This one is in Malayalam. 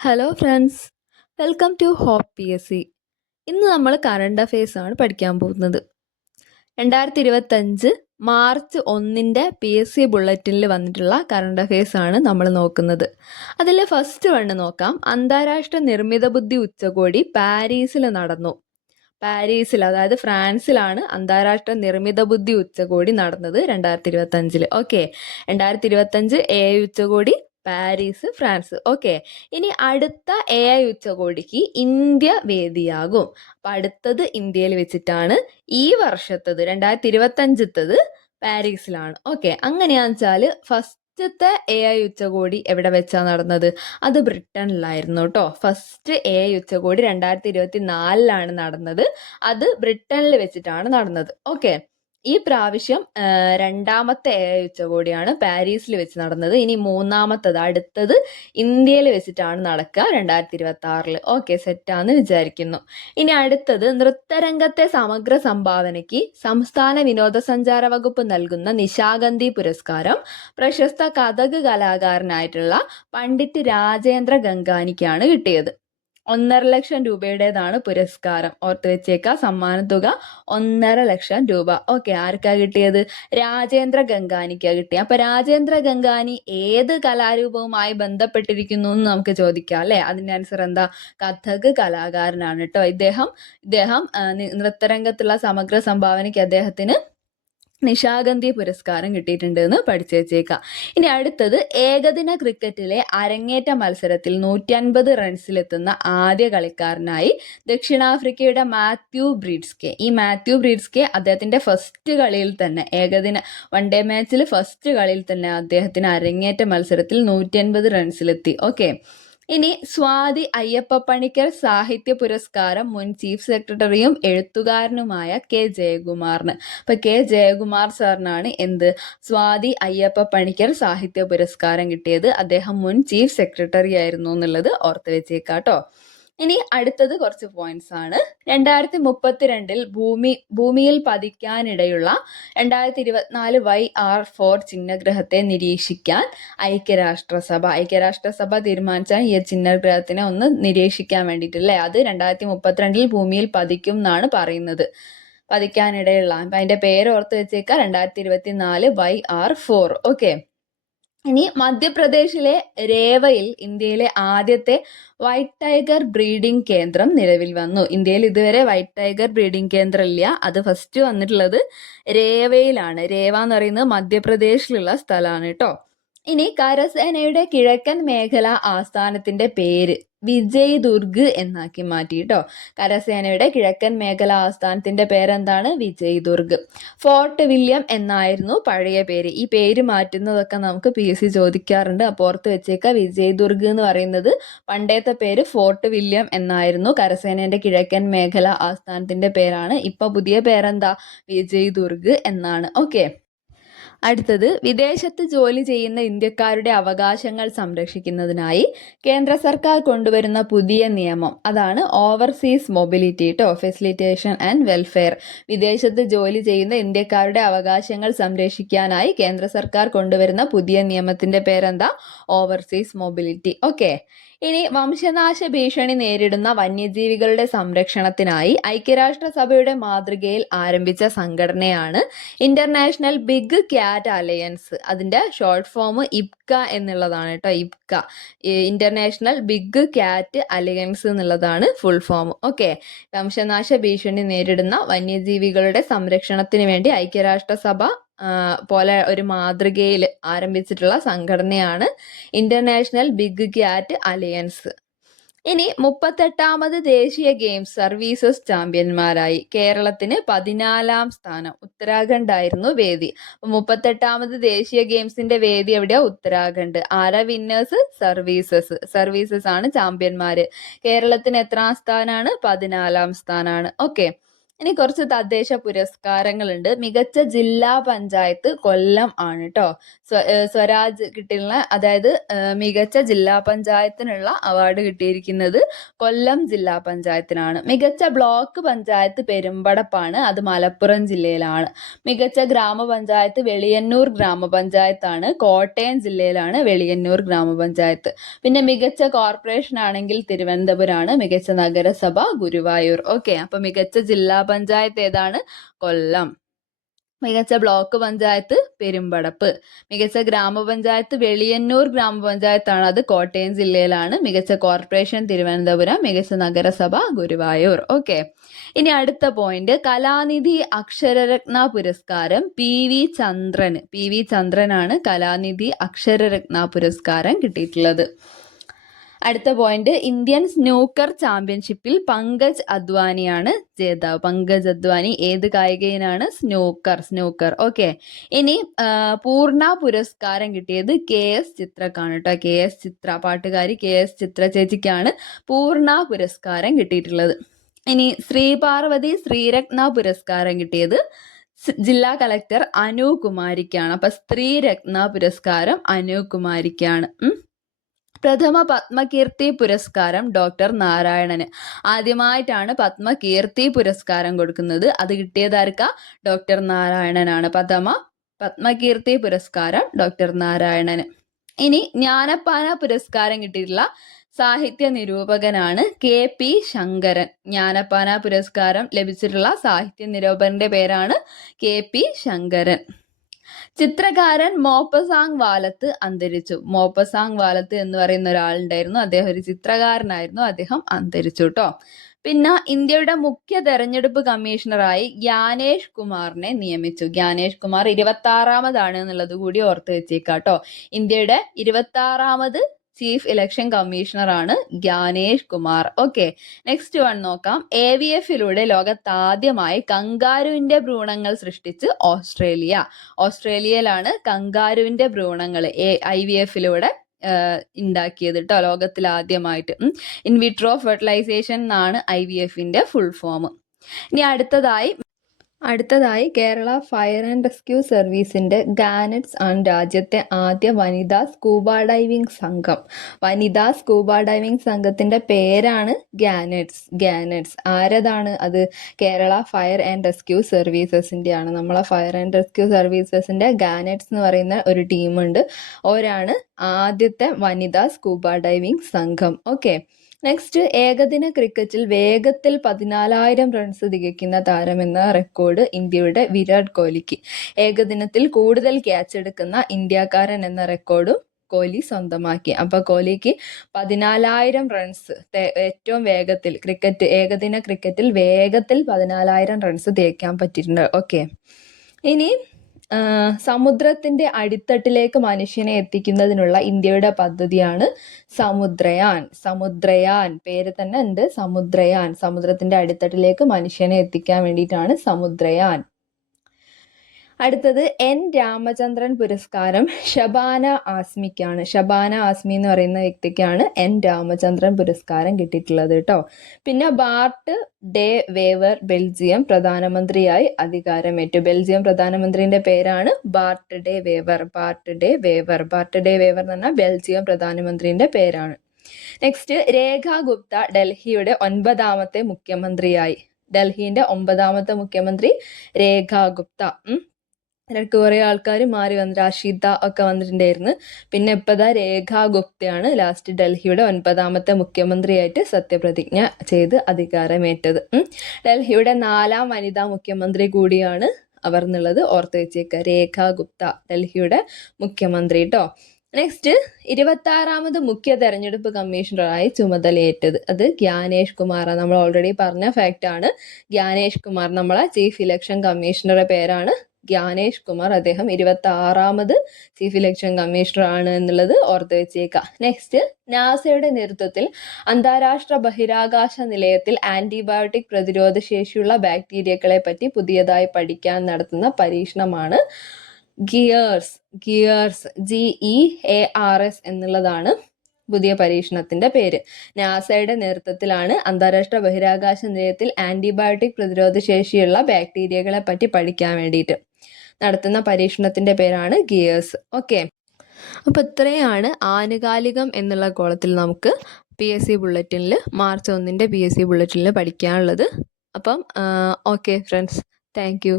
Hello friends, welcome to hope P S C. ഇന്ന് നമ്മൾ കറണ്ട് അഫയേഴ്സ് ആണ് പഠിക്കാൻ പോകുന്നത്. 2025 മാർച്ച് 1 പി എസ് സി ബുള്ളറ്റിനിൽ വന്നിട്ടുള്ള കറണ്ട് അഫയേഴ്സ് ആണ് നമ്മൾ നോക്കുന്നത്. അതിൽ ഫസ്റ്റ് വണ്ണ് നോക്കാം. അന്താരാഷ്ട്ര നിർമ്മിത ബുദ്ധി ഉച്ചകോടി പാരീസിൽ നടന്നു. പാരീസിൽ, അതായത് ഫ്രാൻസിലാണ് അന്താരാഷ്ട്ര നിർമ്മിത ബുദ്ധി ഉച്ചകോടി നടന്നത് 2025. ഓക്കെ, 2025 AI ഉച്ചകോടി പാരീസ്, ഫ്രാൻസ്. ഓക്കെ, ഇനി അടുത്ത AI ഉച്ചകോടിക്ക് ഇന്ത്യ വേദിയാകും. അപ്പൊ അടുത്തത് ഇന്ത്യയിൽ വെച്ചിട്ടാണ്. ഈ വർഷത്തത് 2025ത്തത് പാരീസിലാണ്. ഓക്കെ, അങ്ങനെയാന്ന് വെച്ചാല് ഫസ്റ്റത്തെ AI ഉച്ചകോടി എവിടെ വെച്ചാ നടന്നത്? അത് ബ്രിട്ടനിലായിരുന്നു കേട്ടോ. ഫസ്റ്റ് AI ഉച്ചകോടി 2024 നടന്നത്. അത് ബ്രിട്ടനിൽ വെച്ചിട്ടാണ് നടന്നത്. ഓക്കെ, ഈ പ്രാവശ്യം രണ്ടാമത്തെ AI ഉച്ചകോടിയാണ് പാരീസിൽ വെച്ച് നടന്നത്. ഇനി മൂന്നാമത്തത്, അടുത്തത് ഇന്ത്യയിൽ വെച്ചിട്ടാണ് നടക്കുക 2026. ഓക്കെ, സെറ്റാന്ന് വിചാരിക്കുന്നു. ഇനി അടുത്തത്, നൃത്തരംഗത്തെ സമഗ്ര സംഭാവനയ്ക്ക് സംസ്ഥാന വിനോദസഞ്ചാര വകുപ്പ് നൽകുന്ന നിശാഗന്ധി പുരസ്കാരം പ്രശസ്ത കഥക് കലാകാരനായിട്ടുള്ള പണ്ഡിറ്റ് രാജേന്ദ്ര ഗംഗാനിക്കാണ് കിട്ടിയത്. 1.5 ലക്ഷം രൂപയുടേതാണ് പുരസ്കാരം. ഓർത്ത് വെച്ചേക്ക, സമ്മാന തുക 1.5 ലക്ഷം രൂപ. ഓക്കെ, ആർക്കാ കിട്ടിയത്? രാജേന്ദ്ര ഗംഗാനിക്കാ കിട്ടിയത്. അപ്പൊ രാജേന്ദ്ര ഗംഗാനി ഏത് കലാരൂപവുമായി ബന്ധപ്പെട്ടിരിക്കുന്നു എന്ന് നമുക്ക് ചോദിക്കാം അല്ലെ. അതിന്റെ ആൻസർ എന്താ? കഥക് കലാകാരനാണ് കേട്ടോ ഇദ്ദേഹം. നൃത്തരംഗത്തുള്ള സമഗ്ര സംഭാവനയ്ക്ക് അദ്ദേഹത്തിന് നിശാഗന്ധി പുരസ്കാരം കിട്ടിയിട്ടുണ്ട് എന്ന് പഠിച്ചു വെച്ചേക്കാം. ഇനി അടുത്തത്, ഏകദിന ക്രിക്കറ്റിലെ അരങ്ങേറ്റ മത്സരത്തിൽ 150 റൺസിലെത്തുന്ന ആദ്യ കളിക്കാരനായി ദക്ഷിണാഫ്രിക്കയുടെ മാത്യു ബ്രീഡ്സ്കെ. ഈ മാത്യു ബ്രീഡ്സ്കെ അദ്ദേഹത്തിന്റെ ഫസ്റ്റ് കളിയിൽ തന്നെ, ഏകദിന വൺഡേ മാച്ചിൽ ഫസ്റ്റ് കളിയിൽ തന്നെ അദ്ദേഹത്തിന് അരങ്ങേറ്റ മത്സരത്തിൽ 150 റൺസിലെത്തി. ഓക്കെ, ഇനി സ്വാതി അയ്യപ്പ പണിക്കർ സാഹിത്യ പുരസ്കാരം മുൻ ചീഫ് സെക്രട്ടറിയും എഴുത്തുകാരനുമായ കെ ജയകുമാറിന്. അപ്പൊ കെ ജയകുമാർ സാറിനാണ് എന്ത്? സ്വാതി അയ്യപ്പ പണിക്കർ സാഹിത്യ പുരസ്കാരം കിട്ടിയത്. അദ്ദേഹം മുൻ ചീഫ് സെക്രട്ടറി ആയിരുന്നു എന്നുള്ളത് ഓർത്ത് വെച്ചേക്കാട്ടോ. ഇനി അടുത്തത് കുറച്ച് പോയിന്റ്സ് ആണ്. 2032 ഭൂമിയിൽ പതിക്കാനിടയുള്ള 2024 YR4 ചിഹ്നഗ്രഹത്തെ നിരീക്ഷിക്കാൻ ഐക്യരാഷ്ട്രസഭ തീരുമാനിച്ചാൽ ഈ ചിഹ്നഗ്രഹത്തിനെ ഒന്ന് നിരീക്ഷിക്കാൻ വേണ്ടിയിട്ടല്ലേ. അത് 2032 ഭൂമിയിൽ പതിക്കും എന്നാണ് പറയുന്നത്. പതിക്കാനിടയുള്ള, അതിന്റെ പേര് ഓർത്ത് വെച്ചേക്ക, 2024 YR4. ഓക്കെ, ഇനി മധ്യപ്രദേശിലെ രേവയിൽ ഇന്ത്യയിലെ ആദ്യത്തെ വൈറ്റ് ടൈഗർ ബ്രീഡിംഗ് കേന്ദ്രം നിലവിൽ വന്നു. ഇന്ത്യയിൽ ഇതുവരെ വൈറ്റ് ടൈഗർ ബ്രീഡിംഗ് കേന്ദ്രം ഇല്ല. അത് ഫസ്റ്റ് വന്നിട്ടുള്ളത് രേവയിലാണ്. രേവ എന്ന് പറയുന്നത് മധ്യപ്രദേശിലുള്ള സ്ഥലമാണ് കേട്ടോ. ഇനി കരസേനയുടെ കിഴക്കൻ മേഖല ആസ്ഥാനത്തിന്റെ പേര് വിജയ് ദുർഗ് എന്നാക്കി മാറ്റി കേട്ടോ. കരസേനയുടെ കിഴക്കൻ മേഖല ആസ്ഥാനത്തിന്റെ പേരെന്താണ്? വിജയ് ദുർഗ്. ഫോർട്ട് വില്യം എന്നായിരുന്നു പഴയ പേര്. ഈ പേര് മാറ്റുന്നതൊക്കെ നമുക്ക് PSC ചോദിക്കാറുണ്ട്. അപ്പോൾ ഓർത്ത് വെച്ചേക്ക, വിജയ് ദുർഗ് എന്ന് പറയുന്നത് പണ്ടത്തെ പേര് ഫോർട്ട് വില്യം എന്നായിരുന്നു. കരസേനയുടെ കിഴക്കൻ മേഖല ആസ്ഥാനത്തിന്റെ പേരാണ്. ഇപ്പൊ പുതിയ പേരെന്താ? വിജയ് ദുർഗ് എന്നാണ്. ഓക്കെ, അടുത്തത്, വിദേശത്ത് ജോലി ചെയ്യുന്ന ഇന്ത്യക്കാരുടെ അവകാശങ്ങൾ സംരക്ഷിക്കുന്നതിനായി കേന്ദ്ര സർക്കാർ കൊണ്ടുവരുന്ന പുതിയ നിയമം, അതാണ് ഓവർസീസ് മൊബിലിറ്റി കേട്ടോ, ഫെസിലിറ്റേഷൻ ആൻഡ് വെൽഫെയർ. വിദേശത്ത് ജോലി ചെയ്യുന്ന ഇന്ത്യക്കാരുടെ അവകാശങ്ങൾ സംരക്ഷിക്കാനായി കേന്ദ്ര സർക്കാർ കൊണ്ടുവരുന്ന പുതിയ നിയമത്തിന്റെ പേരെന്താ? Overseas mobility. ഓക്കെ, ഇനി വംശനാശ ഭീഷണി നേരിടുന്ന വന്യജീവികളുടെ സംരക്ഷണത്തിനായി ഐക്യരാഷ്ട്രസഭയുടെ മാതൃകയിൽ ആരംഭിച്ച സംഘടനയാണ് ഇന്റർനാഷണൽ ബിഗ് ക്യാറ്റ് അലയൻസ്. അതിന്റെ ഷോർട്ട് ഫോം IBCA എന്നുള്ളതാണ് കേട്ടോ. IBCA, international big cat alliance എന്നുള്ളതാണ് ഫുൾ ഫോം. ഓക്കെ, വംശനാശ ഭീഷണി നേരിടുന്ന വന്യജീവികളുടെ സംരക്ഷണത്തിന് വേണ്ടി ഐക്യരാഷ്ട്രസഭ പോലെ ഒരു മാതൃകയിൽ ആരംഭിച്ചിട്ടുള്ള സംഘടനയാണ് ഇന്റർനാഷണൽ ബിഗ് ക്യാറ്റ് അലയൻസ്. ഇനി 38ാമത് ദേശീയ ഗെയിംസ് സർവീസസ് ചാമ്പ്യന്മാരായി കേരളത്തിന് 14ാം സ്ഥാനം. ഉത്തരാഖണ്ഡ് ആയിരുന്നു വേദി. 38ാമത് ദേശീയ ഗെയിംസിന്റെ വേദി എവിടെയാ? ഉത്തരാഖണ്ഡ്. ആരാ വിന്നേഴ്സ്? സർവീസസ് ആണ് ചാമ്പ്യന്മാര്. കേരളത്തിന് എത്രാം സ്ഥാനാണ്? 14ാം സ്ഥാനാണ്. ഓക്കെ, ഇനി കുറച്ച് തദ്ദേശ പുരസ്കാരങ്ങളുണ്ട്. മികച്ച ജില്ലാ പഞ്ചായത്ത് കൊല്ലം ആണ് കേട്ടോ. സ്വരാജ് കിട്ടിയുള്ള, അതായത് മികച്ച ജില്ലാ പഞ്ചായത്തിനുള്ള അവാർഡ് കിട്ടിയിരിക്കുന്നത് കൊല്ലം ജില്ലാ പഞ്ചായത്തിനാണ്. മികച്ച ബ്ലോക്ക് പഞ്ചായത്ത് പെരുമ്പടപ്പാണ്, അത് മലപ്പുറം ജില്ലയിലാണ്. മികച്ച ഗ്രാമപഞ്ചായത്ത് വെളിയന്നൂർ ഗ്രാമപഞ്ചായത്താണ്, കോട്ടയം ജില്ലയിലാണ് വെളിയന്നൂർ ഗ്രാമപഞ്ചായത്ത്. പിന്നെ മികച്ച കോർപ്പറേഷൻ ആണെങ്കിൽ തിരുവനന്തപുരമാണ്. മികച്ച നഗരസഭ ഗുരുവായൂർ. ഓക്കെ, അപ്പൊ മികച്ച ജില്ലാ പഞ്ചായത്ത് ഏതാണ്? കൊല്ലം. മികച്ച ബ്ലോക്ക് പഞ്ചായത്ത് പെരുമ്പടപ്പ്. മികച്ച ഗ്രാമപഞ്ചായത്ത് വെളിയന്നൂർ ഗ്രാമപഞ്ചായത്താണ്, അത് കോട്ടയം ജില്ലയിലാണ്. മികച്ച കോർപ്പറേഷൻ തിരുവനന്തപുരം. മികച്ച നഗരസഭ ഗുരുവായൂർ. ഓക്കെ, ഇനി അടുത്ത പോയിന്റ്, കലാനിധി അക്ഷരരത്ന പുരസ്കാരം പി വി ചന്ദ്രനാണ് കലാനിധി അക്ഷരരത്ന പുരസ്കാരം കിട്ടിയിട്ടുള്ളത്. അടുത്ത പോയിന്റ്, ഇന്ത്യൻ സ്നൂക്കർ ചാമ്പ്യൻഷിപ്പിൽ പങ്കജ് അദ്വാനിയാണ് ജേതാവ്. പങ്കജ് അദ്വാനി ഏത് കായികയിനാണ്? സ്നൂക്കർ. ഓക്കെ, ഇനി പൂർണ്ണ പുരസ്കാരം കിട്ടിയത് KS ചിത്രക്കാണ് കേട്ടോ. KS ചിത്ര, പാട്ടുകാരി KS ചിത്ര ചേച്ചിക്കാണ് പൂർണ്ണ പുരസ്കാരം കിട്ടിയിട്ടുള്ളത്. ഇനി ശ്രീപാർവതി ശ്രീരത്ന പുരസ്കാരം കിട്ടിയത് ജില്ലാ കളക്ടർ അനു കുമാരിക്കാണ്. അപ്പൊ ശ്രീരത്ന പുരസ്കാരം അനു കുമാരിക്കാണ്. പ്രഥമ പത്മകീർത്തി പുരസ്കാരം ഡോക്ടർ നാരായണന്. ആദ്യമായിട്ടാണ് പത്മകീർത്തി പുരസ്കാരം കൊടുക്കുന്നത്. അത് കിട്ടിയതാർക്ക? ഡോക്ടർ നാരായണനാണ്. പത്മകീർത്തി പുരസ്കാരം ഡോക്ടർ നാരായണന്. ഇനി ജ്ഞാനപ്പാന പുരസ്കാരം കിട്ടിയിട്ടുള്ള സാഹിത്യ നിരൂപകനാണ് KP ശങ്കരൻ. ജ്ഞാനപ്പാന പുരസ്കാരം ലഭിച്ചിട്ടുള്ള സാഹിത്യ നിരൂപകന്റെ പേരാണ് KP ശങ്കരൻ. ചിത്രകാരൻ മോപ്പസാങ് വാലത്ത് അന്തരിച്ചു. മോപ്പസാങ് വാലത്ത് എന്ന് പറയുന്ന ഒരാളുണ്ടായിരുന്നു, അദ്ദേഹം ഒരു ചിത്രകാരനായിരുന്നു, അദ്ദേഹം അന്തരിച്ചു കേട്ടോ. പിന്നെ ഇന്ത്യയുടെ മുഖ്യ തെരഞ്ഞെടുപ്പ് കമ്മീഷണറായി ജ്ഞാനേഷ് കുമാറിനെ നിയമിച്ചു. ജ്ഞാനേഷ് കുമാർ 26ാമതാണ് എന്നുള്ളത് കൂടി ഓർത്ത് വെച്ചേക്കാട്ടോ. ഇന്ത്യയുടെ 26ാമത് ചീഫ് ഇലക്ഷൻ കമ്മീഷണർ ആണ് Gyanesh Kumar. Okay, next one നോക്കാം. AVF-ലൂടെ ലോകത്താദ്യമായി കങ്കാരുവിന്റെ ഭ്രൂണങ്ങൾ സൃഷ്ടിച്ച് ഓസ്ട്രേലിയയിലാണ് കങ്കാരുവിന്റെ ഭ്രൂണങ്ങൾ IVF-ലൂടെ ഉണ്ടാക്കിയത് കേട്ടോ, ലോകത്തിൽ ആദ്യമായിട്ട്. ഇൻവിട്രോ ഫെർട്ടിലൈസേഷൻ എന്നാണ് IVF-ന്റെ ഫുൾ ഫോം. ഇനി അടുത്തതായി കേരള ഫയർ ആൻഡ് റെസ്ക്യൂ സർവീസിന്റെ ഗാനറ്റ്സ് ആണ് രാജ്യത്തെ ആദ്യ വനിതാ സ്കൂബ ഡൈവിംഗ് സംഘം. വനിതാ സ്കൂബ ഡൈവിംഗ് സംഘത്തിന്റെ പേരാണ് ഗാനറ്റ്സ്. ആരതാണ് അത്? കേരള ഫയർ ആൻഡ് റെസ്ക്യൂ സർവീസസിന്റെ ആണ്. നമ്മളെ ഫയർ ആൻഡ് റെസ്ക്യൂ സർവീസസിന്റെ ഗാനറ്റ്സ് എന്ന് പറയുന്ന ഒരു ടീമുണ്ട്. ഓരാണ് ആദ്യത്തെ വനിതാ സ്കൂബ ഡൈവിംഗ് സംഘം. ഓക്കെ, നെക്സ്റ്റ്, ഏകദിന ക്രിക്കറ്റിൽ വേഗത്തിൽ 14,000 റൺസ് തികയ്ക്കുന്ന താരമെന്ന റെക്കോർഡ് ഇന്ത്യയുടെ വിരാട് കോഹ്ലിക്ക്. ഏകദിനത്തിൽ കൂടുതൽ ക്യാച്ച് എടുക്കുന്ന ഇന്ത്യക്കാരൻ എന്ന റെക്കോർഡും കോഹ്ലി സ്വന്തമാക്കി. അപ്പൊ കോഹ്ലിക്ക് 14,000 റൺസ് ഏറ്റവും വേഗത്തിൽ ഏകദിന ക്രിക്കറ്റിൽ വേഗത്തിൽ 14,000 റൺസ് തികയ്ക്കാൻ പറ്റിയിട്ടുണ്ട്. ഓക്കെ, ഇനി സമുദ്രത്തിന്റെ അടിത്തട്ടിലേക്ക് മനുഷ്യനെ എത്തിക്കുന്നതിനുള്ള ഇന്ത്യയുടെ പദ്ധതിയാണ് സമുദ്രയാൻ. പേര് തന്നെ ഉണ്ട്, സമുദ്രയാൻ. സമുദ്രത്തിന്റെ അടിത്തട്ടിലേക്ക് മനുഷ്യനെ എത്തിക്കാൻ വേണ്ടിയിട്ടാണ് സമുദ്രയാൻ. അടുത്തത് N രാമചന്ദ്രൻ പുരസ്കാരം ഷബാന ആസ്മിക്കാണ്. ഷബാന ആസ്മി എന്ന് പറയുന്ന വ്യക്തിക്കാണ് N രാമചന്ദ്രൻ പുരസ്കാരം കിട്ടിയിട്ടുള്ളത് കേട്ടോ. പിന്നെ ബാർട്ട് ഡേ വേവർ ബെൽജിയം പ്രധാനമന്ത്രിയായി അധികാരമേറ്റു. ബെൽജിയം പ്രധാനമന്ത്രിന്റെ പേരാണ് ബാർട്ട് ഡേ വേവർ എന്ന് പറഞ്ഞാൽ ബെൽജിയം പ്രധാനമന്ത്രിന്റെ പേരാണ്. നെക്സ്റ്റ്, രേഖ ഗുപ്ത ഡൽഹിയുടെ 9ാമത്തെ മുഖ്യമന്ത്രിയായി. ഡൽഹിന്റെ 9ാമത്തെ മുഖ്യമന്ത്രി രേഖ ഗുപ്ത. ഇടയ്ക്ക് കുറെ ആൾക്കാർ മാറി വന്നു, രാഷിദ ഒക്കെ വന്നിട്ടുണ്ടായിരുന്നു. പിന്നെ ഇപ്പതാ രേഖ ഗുപ്തയാണ് ലാസ്റ്റ് ഡൽഹിയുടെ 9ാമത്തെ മുഖ്യമന്ത്രിയായിട്ട് സത്യപ്രതിജ്ഞ ചെയ്ത് അധികാരമേറ്റത്. ഡൽഹിയുടെ 4ാം വനിതാ മുഖ്യമന്ത്രി കൂടിയാണ് അവർ എന്നുള്ളത് ഓർത്ത് വെച്ചേക്കുക. രേഖ ഗുപ്ത ഡൽഹിയുടെ മുഖ്യമന്ത്രി കേട്ടോ. നെക്സ്റ്റ്, 26ാമത് മുഖ്യ തെരഞ്ഞെടുപ്പ് കമ്മീഷണറായി ചുമതലയേറ്റത് അത് ജ്ഞാനേഷ് കുമാറാണ്. നമ്മൾ ഓൾറെഡി പറഞ്ഞ ഫാക്റ്റ് ആണ്. ജ്ഞാനേഷ് കുമാർ നമ്മളെ ചീഫ് ഇലക്ഷൻ കമ്മീഷണറുടെ പേരാണ് ജ്ഞാനേഷ് കുമാർ. അദ്ദേഹം 26ാമത് ചീഫ് ഇലക്ഷൻ കമ്മീഷണർ ആണ് എന്നുള്ളത് ഓർത്ത് വെച്ചേക്കാം. നെക്സ്റ്റ്, നാസയുടെ നേതൃത്വത്തിൽ അന്താരാഷ്ട്ര ബഹിരാകാശ നിലയത്തിൽ ആന്റിബയോട്ടിക് പ്രതിരോധ ശേഷിയുള്ള ബാക്ടീരിയകളെ പറ്റി പുതിയതായി പഠിക്കാൻ നടത്തുന്ന പരീക്ഷണമാണ് ഗിയേഴ്സ് GEARS എന്നുള്ളതാണ് പുതിയ പരീക്ഷണത്തിൻ്റെ പേര്. നാസയുടെ നേതൃത്വത്തിലാണ് അന്താരാഷ്ട്ര ബഹിരാകാശ നിലയത്തിൽ ആൻറ്റിബയോട്ടിക് പ്രതിരോധ ശേഷിയുള്ള ബാക്ടീരിയകളെ പറ്റി പഠിക്കാൻ വേണ്ടിയിട്ട് നടത്തുന്ന പരീക്ഷണത്തിൻ്റെ പേരാണ് ഗിയേഴ്സ്. ഓക്കെ, അപ്പോൾ ഇത്രയാണ് ആനുകാലികം എന്നുള്ള കോളത്തിൽ നമുക്ക് PSC ബുള്ളറ്റിനിൽ മാർച്ച് 1 PSC ബുള്ളറ്റിനിൽ പഠിക്കാനുള്ളത്. അപ്പം ഓക്കെ ഫ്രണ്ട്സ്, താങ്ക് യു.